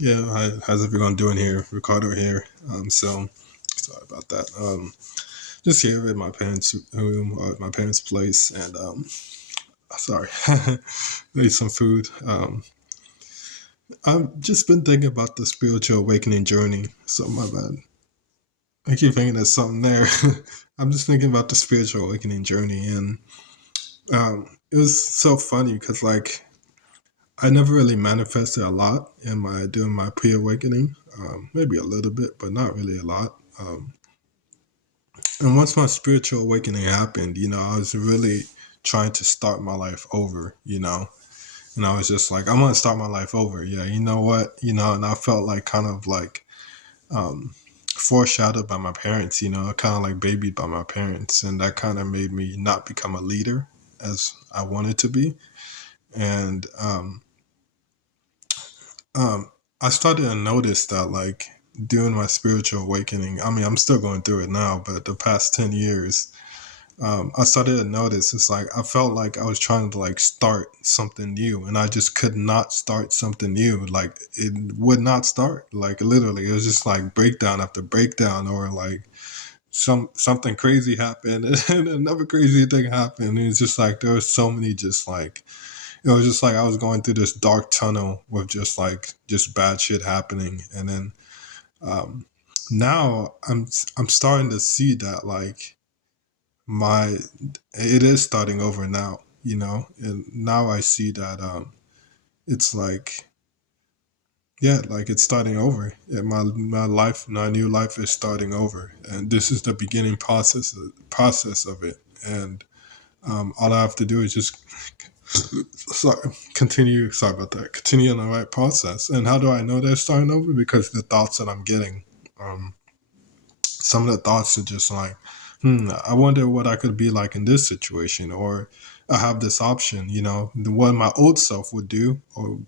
Yeah, how's everyone doing here? Ricardo here. So sorry about that. Just here at my parents' home, or at my parents' place, and sorry, made some food. I've just been thinking about the spiritual awakening journey. So my bad. I keep thinking there's something there. I'm just thinking about the spiritual awakening journey, and it was so funny because like I never really manifested a lot in my doing my pre-awakening. Maybe a little bit, but not really a lot. And once my spiritual awakening happened, I was really trying to start my life over. And I was just like, I'm going to start my life over. Yeah, you know what? And I felt like kind of like foreshadowed by my parents, kind of like babied by my parents. And that kind of made me not become a leader as I wanted to be. And I started to notice that, like, during my spiritual awakening, I mean, I'm still going through it now, but the past 10 years, I started to notice it's like I felt like I was trying to like start something new, and I just could not start something new. Like it would not start. Like literally, it was just like breakdown after breakdown, or like something crazy happened, and another crazy thing happened. It was just like there was so many just like it was just like I was going through this dark tunnel with just bad shit happening, and then um, now I'm starting to see that like my it is starting over now, and now I see that it's like yeah, like it's starting over. Yeah, my life, my new life is starting over, and this is the beginning process of it. And all I have to do is just sorry, continue. Sorry about that. Continue on the right process. And how do I know they're starting over? Because the thoughts that I'm getting, um, some of the thoughts are just like, I wonder what I could be like in this situation, or I have this option, what my old self would do, or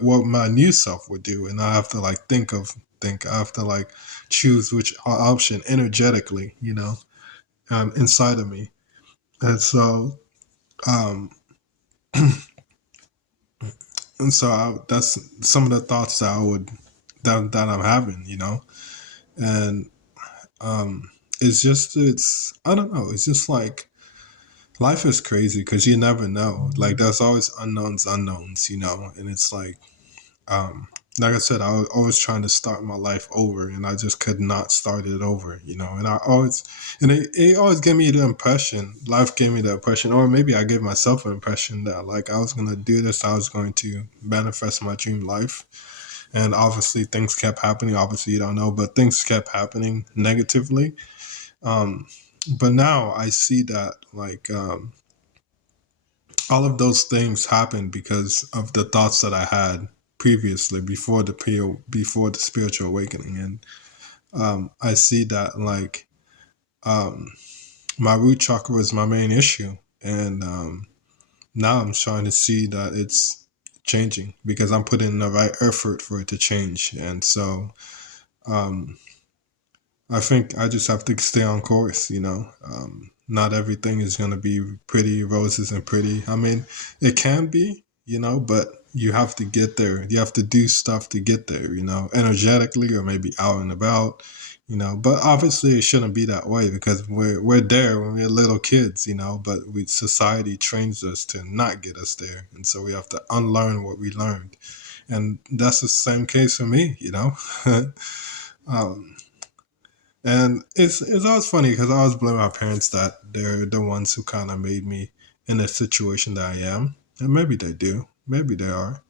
what my new self would do, and I have to like I have to like choose which option energetically, inside of me, and so, um, that's some of the thoughts that that I'm having, and it's I don't know, it's just like life is crazy because you never know. Like there's always unknowns, and it's um, like I said, I was always trying to start my life over, and I just could not start it over, And it always gave me the impression, life gave me the impression, or maybe I gave myself an impression that like I was gonna do this, I was going to manifest my dream life, and obviously things kept happening. Obviously, you don't know, but things kept happening negatively. Um, but now I see that like all of those things happened because of the thoughts that I had previously before the spiritual awakening, and I see that like um, my root chakra is my main issue, and now I'm trying to see that it's changing because I'm putting in the right effort for it to change, and so um, I think I just have to stay on course. Not everything is going to be pretty roses and pretty. I mean, it can be, but you have to get there. You have to do stuff to get there, energetically or maybe out and about, But obviously, it shouldn't be that way because we're there when we're little kids, But society trains us to not get us there, and so we have to unlearn what we learned, and that's the same case for me. um, and it's always funny because I always blame my parents that they're the ones who kind of made me in the situation that I am. And maybe they do. Maybe they are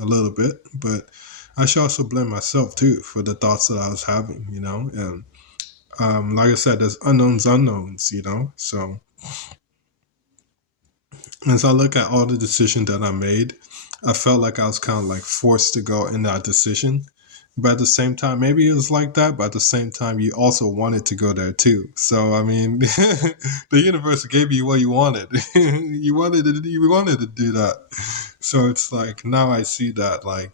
a little bit. But I should also blame myself too for the thoughts that I was having. And like I said, there's unknowns. So as I look at all the decisions that I made, I felt like I was kind of like forced to go in that decision. But at the same time, maybe it was like that, but at the same time, you also wanted to go there too. So I mean, the universe gave you what you wanted. You wanted to do that. So it's like now I see that like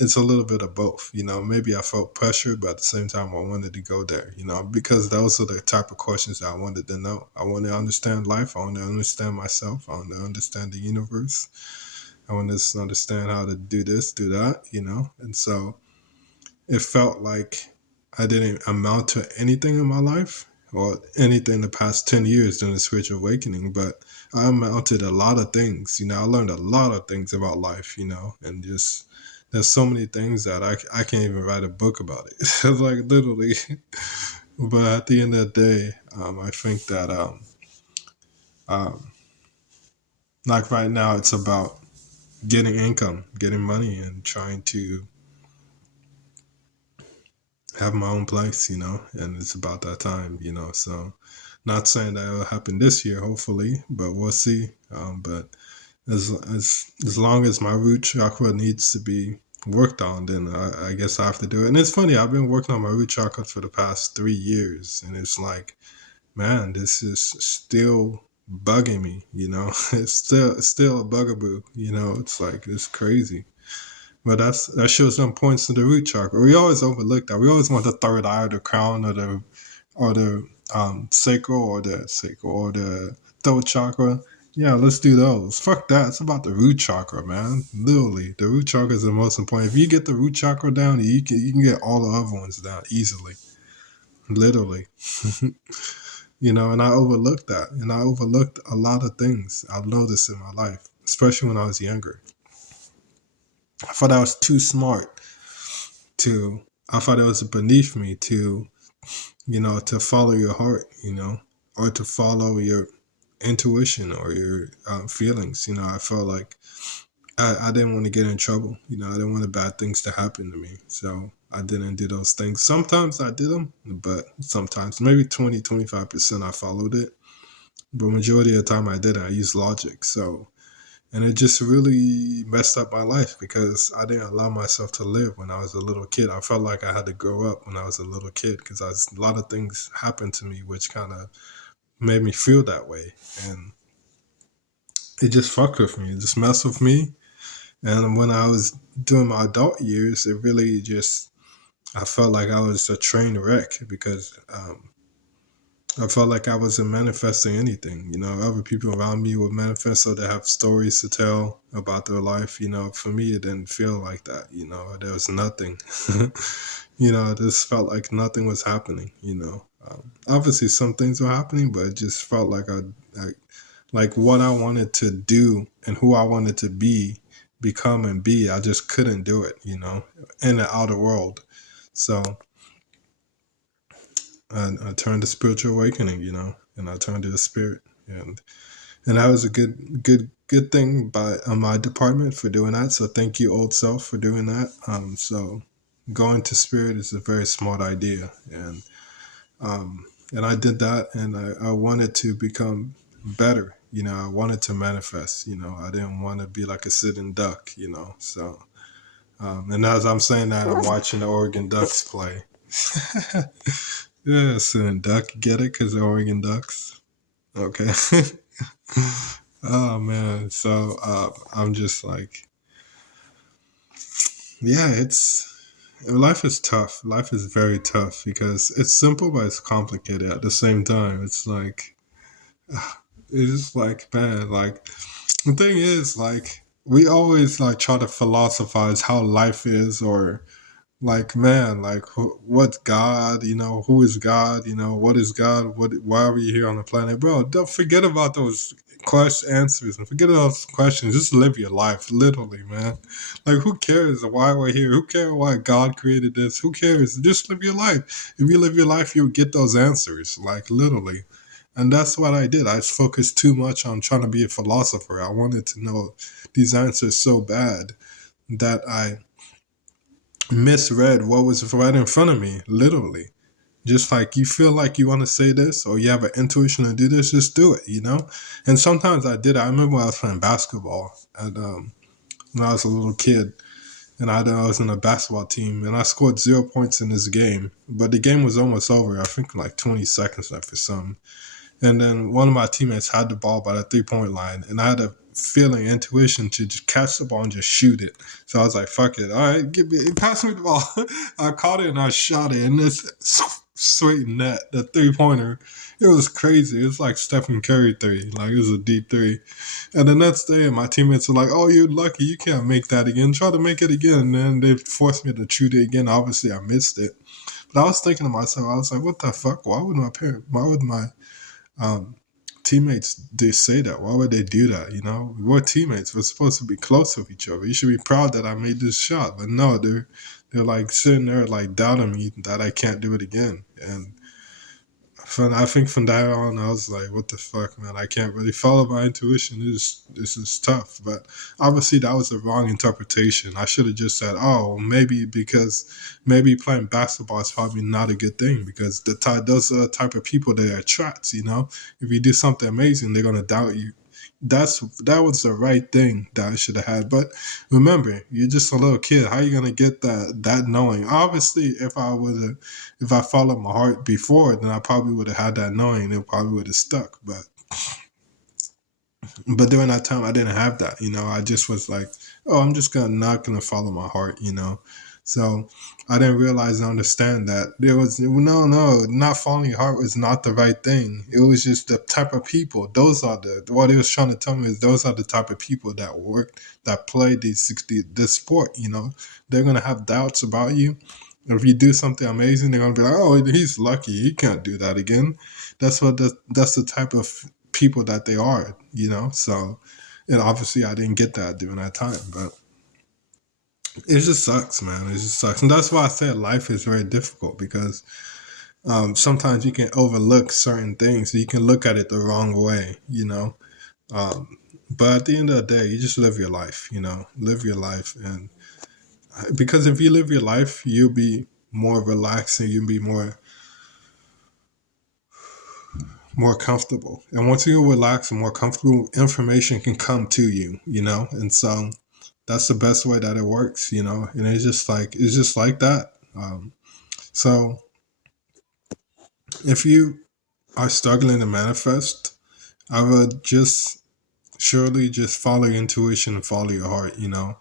it's a little bit of both. Maybe I felt pressure, but at the same time, I wanted to go there. Because those are the type of questions that I wanted to know. I want to understand life. I want to understand myself. I want to understand the universe. I want to understand how to do this, do that, And so it felt like I didn't amount to anything in my life or anything the past 10 years during the spiritual awakening, but I amounted a lot of things. I learned a lot of things about life, and just there's so many things that I can't even write a book about it. It's like literally. But at the end of the day, I think that um, like right now, it's about getting income, getting money, and trying to have my own place, and it's about that time, So, not saying that it'll happen this year, hopefully, but we'll see. But as long as my root chakra needs to be worked on, then I guess I have to do it. And it's funny, I've been working on my root chakra for the past 3 years, and it's like, man, this is still bugging me, it's still a bugaboo, it's like it's crazy. But that shows some points to the root chakra. We always overlook that. We always want the third eye or the crown or the sacral or the throat chakra. Yeah, let's do those. Fuck that. It's about the root chakra, man. Literally, the root chakra is the most important. If you get the root chakra down, you can get all the other ones down easily. Literally. And I overlooked that. And I overlooked a lot of things I've noticed in my life, especially when I was younger. I thought I was too smart I thought it was beneath me to follow your heart, or to follow your intuition or your feelings. I felt like I didn't want to get in trouble. I didn't want the bad things to happen to me. So I didn't do those things. Sometimes I did them, but sometimes, maybe 20-25% I followed it. But majority of the time I didn't. I used logic. And it just really messed up my life because I didn't allow myself to live when I was a little kid. I felt like I had to grow up when I was a little kid because a lot of things happened to me which kind of made me feel that way. And it just fucked with me. It just messed with me. And when I was doing my adult years, it really just, I felt like I was a train wreck because I felt like I wasn't manifesting anything. Other people around me would manifest so they have stories to tell about their life. For me, it didn't feel like that. There was nothing. It just felt like nothing was happening. Obviously, some things were happening, but it just felt like like what I wanted to do and who I wanted to become and be. I just couldn't do it. In the outer world. So I turned to spiritual awakening, and I turned to the spirit, and that was a good thing by my department for doing that. So thank you, old self, for doing that. So going to spirit is a very smart idea, and I did that, and I wanted to become better. I wanted to manifest. I didn't want to be like a sitting duck. So and as I'm saying that, I'm watching the Oregon Ducks play. Yeah, sitting duck, get it? Because the Oregon Ducks. Okay. Oh man, so I'm just like, yeah, life is tough. Life is very tough because it's simple but it's complicated at the same time. It's like, it's just like, man, like the thing is, like, we always like try to philosophize how life is, or like, man, like what's God, who is God, what is God, why are we here on the planet, bro? Don't forget about those answers and forget those questions. Just live your life, literally, man. Like, who cares why we're here? Who cares why God created this? Who cares? Just live your life. If you live your life, you'll get those answers, like, literally. And that's what I did. I focused too much on trying to be a philosopher. I wanted to know these answers so bad that I misread what was right in front of me, literally. Just like, you feel like you want to say this or you have an intuition to do this, just do it. And sometimes I did. I remember when I was playing basketball when I was a little kid, and I was in a basketball team, and I scored 0 points in this game, but the game was almost over. I think like 20 seconds left or something. And then one of my teammates had the ball by the 3-point line, and I had a feeling, intuition to just catch the ball and just shoot it. So I was like, fuck it. All right, pass me the ball. I caught it and I shot it, and this sweet net, the 3-pointer, It was crazy. It was like Stephen Curry three. Like it was a deep three. And the next day, my teammates were like, "Oh, you're lucky. You can't make that again. Try to make it again." And then they forced me to shoot it again. Obviously, I missed it. But I was thinking to myself, I was like, "What the fuck? Why would my um, teammates they say that? Why would they do that? You know, we're teammates. We're supposed to be close with each other. You should be proud that I made this shot." But no, they're like sitting there like doubting me that I can't do it again. And I think from that on, I was like, "What the fuck, man? I can't really follow my intuition. This is tough." But obviously, that was the wrong interpretation. I should have just said, "Oh, maybe because maybe playing basketball is probably not a good thing because those are the type of people they attract. You know, if you do something amazing, they're gonna doubt you." That was the right thing that I should have had. But remember, you're just a little kid. How are you gonna get that knowing? Obviously, if I followed my heart before, then I probably would have had that knowing. It probably would have stuck. But during that time, I didn't have that. You know, I just was like, oh, I'm just gonna not gonna follow my heart. You know, so I didn't realize and understand that there was no, not following your heart was not the right thing. It was just the type of people. Those are the what he was trying to tell me is those are the type of people that work that play this sport. You know, they're gonna have doubts about you. If you do something amazing, they're gonna be like, "Oh, he's lucky. He can't do that again." That's the type of people that they are, you know. So, and obviously, I didn't get that during that time, but it just sucks, man. It just sucks, and that's why I said life is very difficult because sometimes you can overlook certain things. You can look at it the wrong way, you know. Um, but at the end of the day, you just live your life, you know. Live your life, and because if you live your life, you'll be more relaxed and you'll be more comfortable. And once you're relaxed and more comfortable, information can come to you, you know? And so that's the best way that it works, you know? And it's just like that. So if you are struggling to manifest, I would just surely just follow your intuition and follow your heart, you know?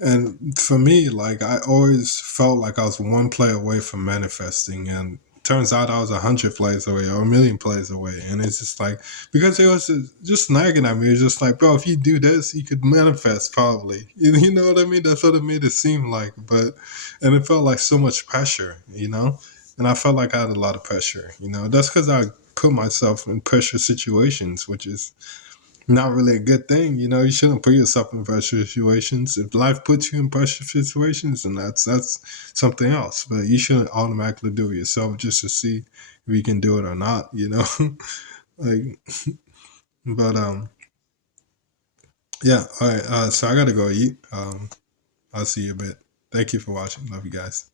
And for me, like I always felt like I was one play away from manifesting, and turns out I was 100 plays away or a million plays away. And it's just like because it was just nagging at me. It's just like, bro, if you do this, you could manifest probably. You know what I mean? That's what it made it seem like. But and it felt like so much pressure, you know. And I felt like I had a lot of pressure, you know. That's because I put myself in pressure situations, which is not really a good thing. You know, you shouldn't put yourself in pressure situations. If life puts you in pressure situations, then that's something else. But you shouldn't automatically do it yourself just to see if you can do it or not. You know, like, but yeah. All right. So I gotta go eat. I'll see you a bit. Thank you for watching. Love you guys.